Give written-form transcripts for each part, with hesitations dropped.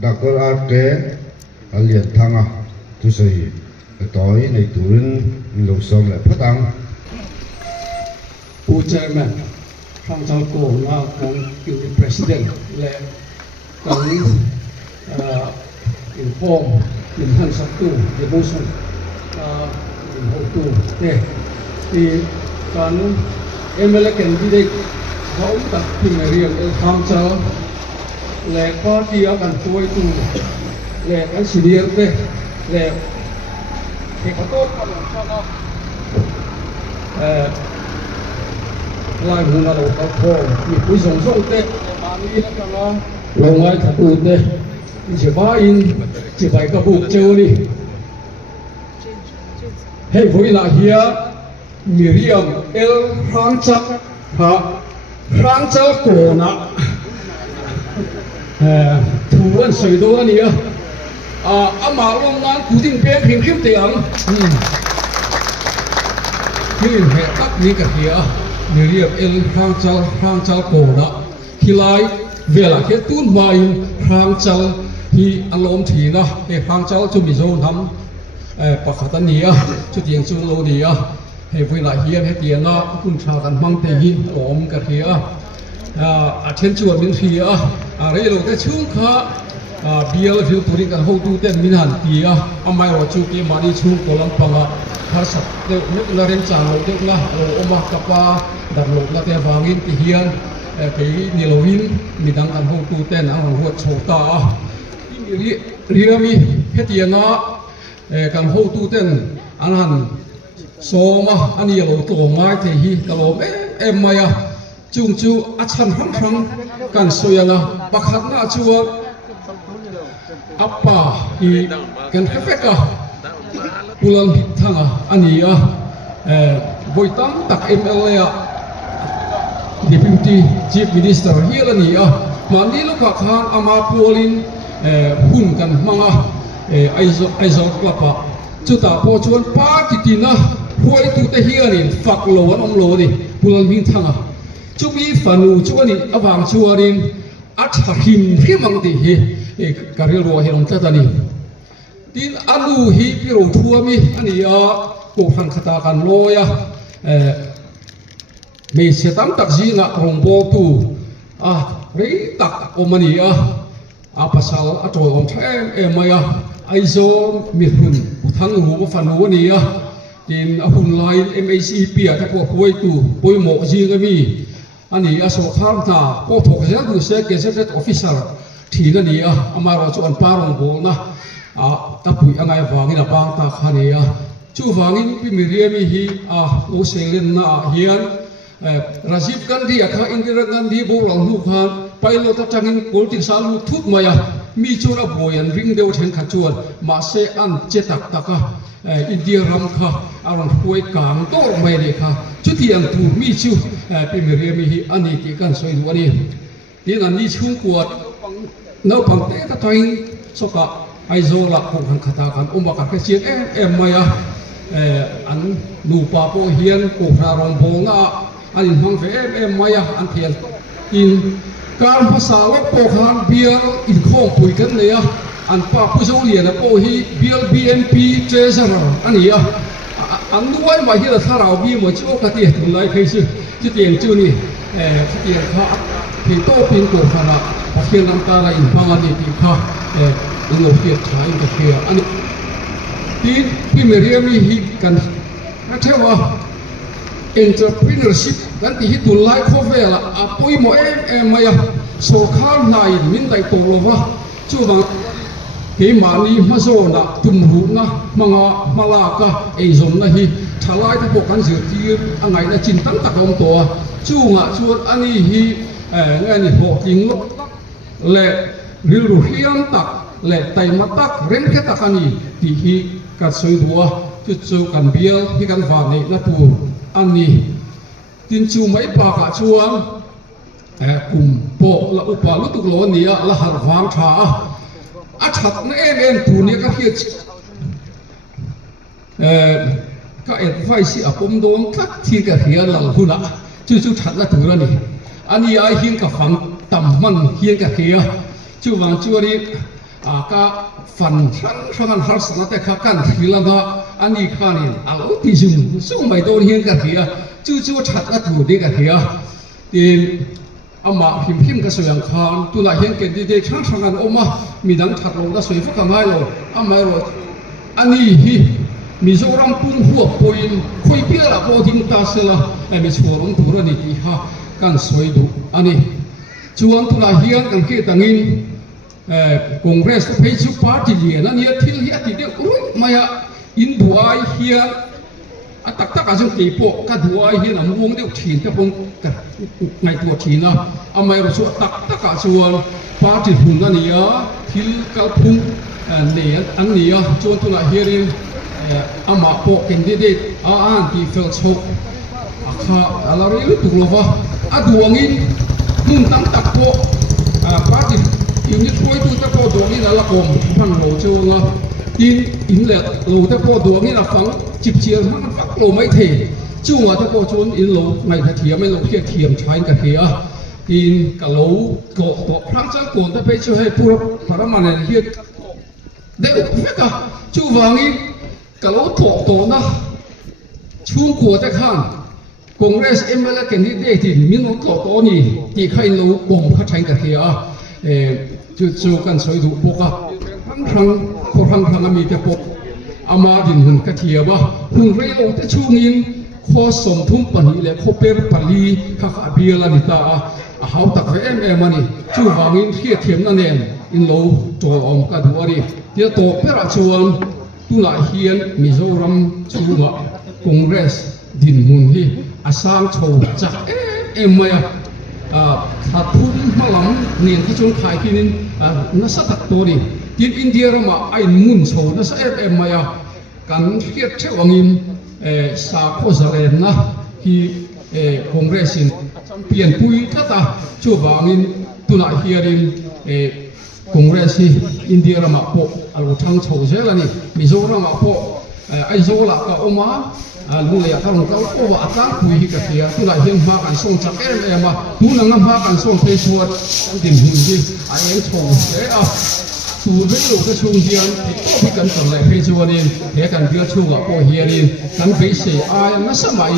Dr. Arte aliat thanga tu sei toi nei turin lo som le phatang Pu chairman Hang Chal Ko na kan cựu president le kan inform in han sak tu devotion in ho tu te thì kan MLA candidate hậu tak Primarium Hang Chal le party akan tuai tu le kan senior te le ke katot kan sana lai hùng là đầu tàu thô, bị quý sống sông tê, mà đi nó cho nó lâu ngày thật tụt tê, chỉ ba in, chỉ phải cái buộc treo đi. Hey với là here, Miriam El Franchak ha, Franchak cổ nè, thủ anh sợi đồ anh nhớ, mà long ngang cú tin bé hình khiêm tiếng, khi hệ tắc đi cả here. Miriam El Hang Chal Ko na hilai vela ke tun mai Hang Chal hi alom thi na e Hang Chal chu mi zo nam pakhatan nia chu tiang chu lo nia he voi la hian he tiang na kun tha kan mang te hi om ka hia a then chu min hi a re lo te chung kha bial fil puring kan ho tu te min han ti amai ro chu ke mari chung ko lam panga har sat de nuk la ren chang lo de la oma kapa dar lo la te wangin ti hian cái nilovin midang kan ho tu ten ang huat chota riami hetianga kan ho tu ten anhan soma ani lo to mai the hi kalom em maya chung chu achan ham thang kan soyanga pakhat na chuwa apa hi kan hefeka pulang thanga ania boitam tak MLA Deputy Chief Minister here ania mani lo ka khan ama polin hun kan manga aizo klapa chuta po chuan pa kitina huai tu te hianin fak lo an om lo ni pulang min thanga chumi fanu chuani awang chuarin athahim himang ti hi karil ro helong tatani tin alu hi piro thuami ania ko han khata kan loya me setam tak zina rongbo tu rei tak omani pasal atoi om them maya aizo mi hun thang ru fanu ni tin hun lai MACP ta ko hoi tu poi mo jinga mi ani aso kham ta ko thok ja du se gazette officer thina ni amaro chu an parong bo na ta pui angai wangin apang ta khania chu wangin pi miriami hi o selen na hian Rajiv Gandhi akha Indira Gandhi bo lang nu khan pilot atangin polting salu thut maya mi chura boyan ring deu then khachuan ma se an chetak taka India ram kha aron huai kang tor mai le kha chuti ang tu mi chu pi miriami hi ani ti kan soi du ani tin an ni chung kuat no pang te ta toing soka aizo la ko han khata kan umba ka ke chiek em maya an nu pa po hian ko na rong bo nga anh mong về em maya anh thiền in cam phá sa lốc po khan bia in khom pui kan ne anh pa pu zo liền po hi bia BNP treasurer anh anh nuôi mà hi là tharau bi mo chu ka ti tu lai khai chu chu tiền chu ni tiền kha thì to pin ko khara pa khian nam ta la in bang ani ti kha in lo ti thai ka khia anh tin pi meriami hi kan na thewa entrepreneurship kan ti hi tul lai kho vela apoi mo em maya so kham nai min dai to lova chu bang ke mani mazo na tum ru na manga malaka e zom na hi thalai ta ko kan zir ti angai na chin tam ta kom to chu nga chuan ani hi ngani ho king lo le rilu hiam tak le tai matak ren ke takani ti hi ka soi duwa chu kan bial hi kan va nei na tu ani tin chu mai pa ka chuan kum po la upa lu tu lo nia la har wang tha that na em tu ni ka hiat ka advice a pom dong tak thi ka hian la huna chu that la tu ra ni ani ai hin ka phang tam man hian ka khia chu wang chu ri ก็ฟันทั้งหัสนะแต่ข้ากันทีละก็อันนี้ข้านี่อาลูที่จุ่มส่งไม่โดนเฮียกันเถียจู่ชัดก็ถูกดีกันเถียที่อามาพิมก็สวยงามตัวละเฮียกันดีๆทั้งกันออกมามีดังชัดลงก็สวยฟุกกันไม่หรอกอาไม่หรอกอันนี้มีโซรัมปุ่งหัวปุยคุยเปียละโบดิมตาเสละมีชัวร์ลงตัวนี่ที่กันสวยดูอันนี้ชวนตัวละเฮียกันเกี่ยตังินKongres Peju Party dia na nia thil hi ati de urut maya in duai hia atak tak ajung kepo ka duai hi na muang de thin te pon ka ngai tu thin na amai ro chu tak ka chuan party hun na nia thil kal phung ne an nia chuan tu na hi rin ama po candidate an ti fel chok akha alari tu lova aduangin nun tam tak po party yung như thôi tôi ta có đồ như là gồm phần lỗ châu nga tin in lệ lỗ ta có đồ như là phẳng chip chia nó phát lỗ mấy thể chú mà ta có chốn in lỗ ngày ta thiểm mấy lỗ kia thiểm trái cả kia in cả lỗ tổ phẳng chân cồn ta phải chơi hay pura para mà này kia đều biết cả chú vàng in cả lỗ tổ na chung của ta khang Congress MLA candidate thì mình nó tổ nhỉ thì khai lỗ gồm phát trái cả kiaจู่กันสวยดูปกะทั้งมีแต่ปกอามาดินหุ่นกระเทียบะหุ่นเรียวแต่ช่วงนี้ข้อสมทุ่มปนีและข้อเปรปลีข้าขาเบียลนิตาเขาตักเอ็มมันนี่จู่วางินเทียเทียมนั่นเองอินโลจอมกันวัวนี่เดี๋ยวโตเปรชวนตุลาเฮียนมิโซรัมจู่ว่าคอนเกรสดินหุ่นที่อาสามโชว์จากเอ็มมาถ้าทุ่มมาหลังเนี่ยที่ชงขายที่นี่น่าสักตัวนี่ที่อินเดียเรามาไอ้มุนโชว์น่าสักเอ็มมากันเทียบเท่างินสาโคสเรนนะที่คอนเกรสินเปลี่ยนปุยท่าตาชั่วบางงินตัวไหนเฮียรินคอนเกรสที่อินเดียเรามาโปะเอาทั้งโชว์เช่นนี้มิโซเรามาโปะไอโซละก็ออกมาลูกเลยถ้าเราโอ้ว่าตั้งคุยกับเฮียตัวไหนเฮียมากันส่งจากเอ็มมาตัวนั้นมากันส่งไปชวนดินหุ่นที่ไอเอ็นโชว์ตัวเรื่องก็ช่วงเดียวที่กันตอนแรกไปชวนนี่เฮียกันเดียวช่วงกับโอเฮียนี่นั้นไปเสียนั่นสมัย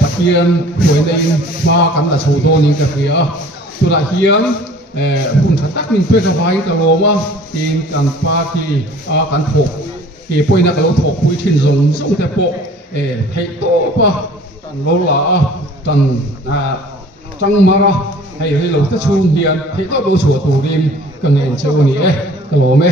ปัจจุบันหวยในมากันแต่โชว์ตัวนี้กับเฮียตัวไหนเฮียหุ่นชัดมินเพื่อกับไปกับโลมาทีมกันปาที่กันถกเกี่ยป่วยนักเราถกคุยทิ้งส่งแต่โปให้โตปะตันโลละตันจังมาระให้เราจะช่วงเดียนให้โตโบชัวตูริมก็เงินเช้านี้ก็โลไหม